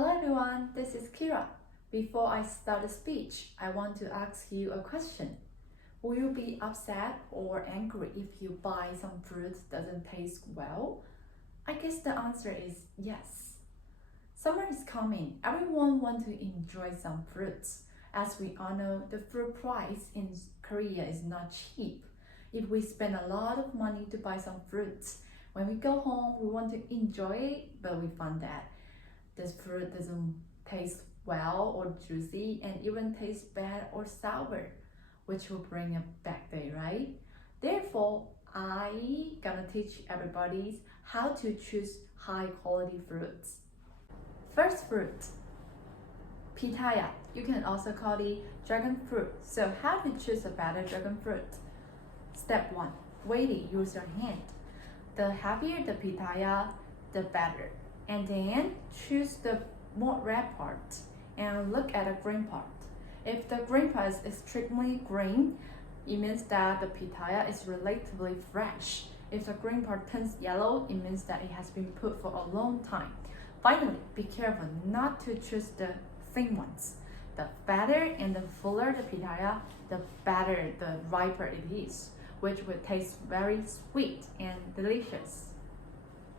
Hello everyone, this is Kira. Before I start the speech, I want to ask you a question. Will you be upset or angry if you buy some fruit doesn't taste well? I guess the answer is yes. Summer is coming. Everyone wants to enjoy some fruits. As we all know, the fruit price in Korea is not cheap. If we spend a lot of money to buy some fruits, when we go home, we want to enjoy it, but we find that this fruit doesn't taste well or juicy and even tastes bad or sour, which will bring a bad day, right? Therefore, I gonna teach everybody how to choose high quality fruits. First fruit, pitaya. You can also call it dragon fruit. So how to choose a better dragon fruit? Step 1, weigh it, use your hand. The heavier the pitaya, the better. And then choose the more red part and look at the green part. If the green part is extremely green, it means that the pitaya is relatively fresh. If the green part turns yellow, it means that it has been put for a long time. Finally, be careful not to choose the thin ones. The fatter and the fuller the pitaya, the better, the riper it is, which will taste very sweet and delicious.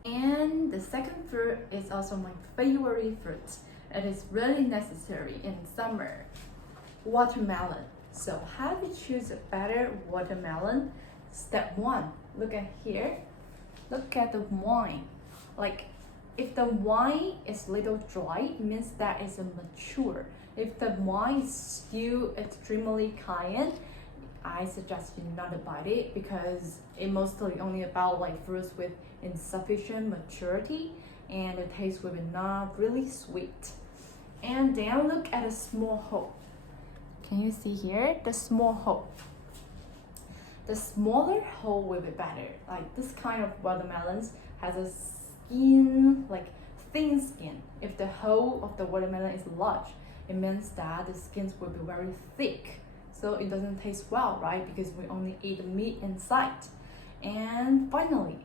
And the second fruit is also my favorite fruit. It is really necessary in summer. Watermelon. So how to choose a better watermelon? Step 1, look at here. Look at the wine. Like if the wine is little dry, it means that it's mature. If the wine is still extremely cayenne, I suggest you not to buy it because it mostly only about like fruits with insufficient maturity and the taste will be not really sweet. And then look at a small hole. Can you see here the small hole? The smaller hole will be better. Like this kind of watermelons has a skin, like thin skin. If the hole of the watermelon is large, it means that the skins will be very thick. So it doesn't taste well, right? Because we only eat the meat inside. And finally,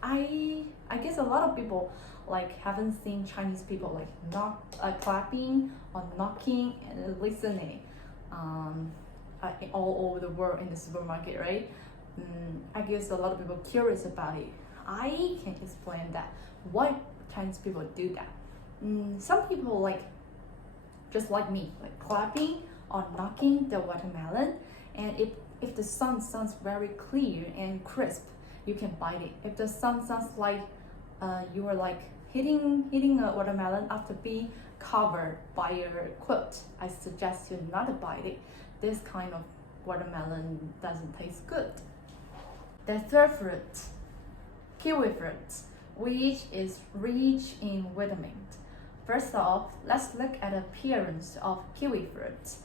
I guess a lot of people like haven't seen Chinese people like clapping or knocking and listening all over the world in the supermarket, right? I guess a lot of people curious about it. I can explain that why Chinese people do that. Some people like just like me, like clapping or knocking the watermelon, and if the sun sounds very clear and crisp, you can bite it. If the sun sounds like you are like hitting a watermelon after being covered by your coat, I suggest you not to bite it. This kind of watermelon doesn't taste good. The third fruit, kiwi fruit, which is rich in vitamins. First off, let's look at the appearance of kiwi fruit.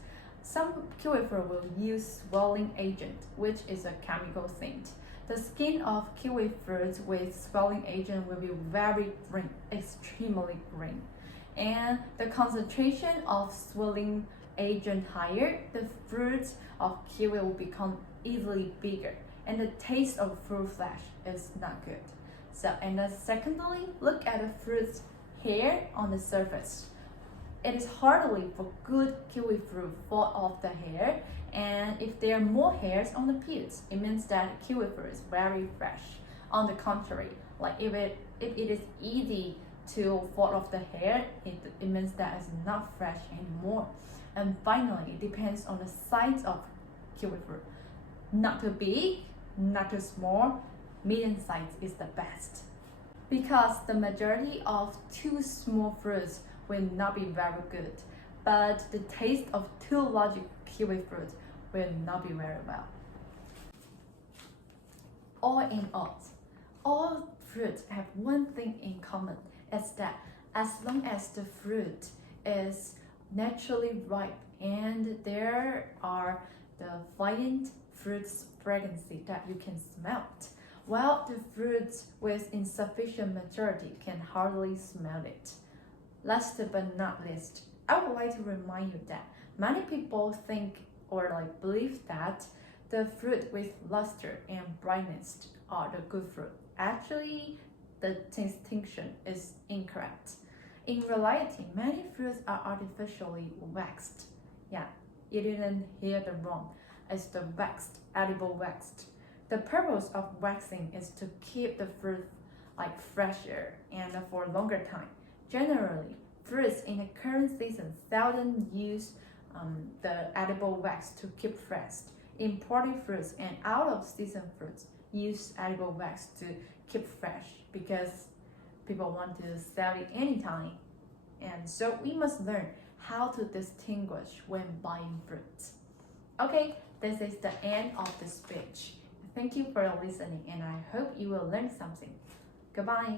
Some kiwi fruit will use swelling agent, which is a chemical scent. The skin of kiwi fruit with swelling agent will be very green, extremely green. And the concentration of swelling agent higher, the fruits of kiwi will become easily bigger, and the taste of fruit flesh is not good. So, and then secondly, look at the fruit's hair on the surface. It is hardly for good kiwi fruit fall off the hair, and if there are more hairs on the peels, it means that kiwi fruit is very fresh. On the contrary, like if it is easy to fall off the hair, it means that it's not fresh anymore. And finally, it depends on the size of kiwi fruit. Not too big, not too small, medium size is the best. Because the majority of too small fruits will not be very good, but the taste of too large kiwi fruit will not be very well. All in all fruits have one thing in common, is that as long as the fruit is naturally ripe and there are the violent fruit fragrancy that you can smell it, while the fruits with insufficient maturity can hardly smell it. Last but not least, I would like to remind you that many people think or like believe that the fruit with luster and brightness are the good fruit. Actually, the distinction is incorrect. In reality, many fruits are artificially waxed. Yeah, you didn't hear the wrong. It's the waxed, edible waxed. The purpose of waxing is to keep the fruit fresher and for a longer time. Generally, fruits in the current season seldom use the edible wax to keep fresh. Imported fruits and out-of-season fruits use edible wax to keep fresh because people want to sell it anytime. And so we must learn how to distinguish when buying fruits. Okay, this is the end of the speech. Thank you for listening and I hope you will learn something. Goodbye.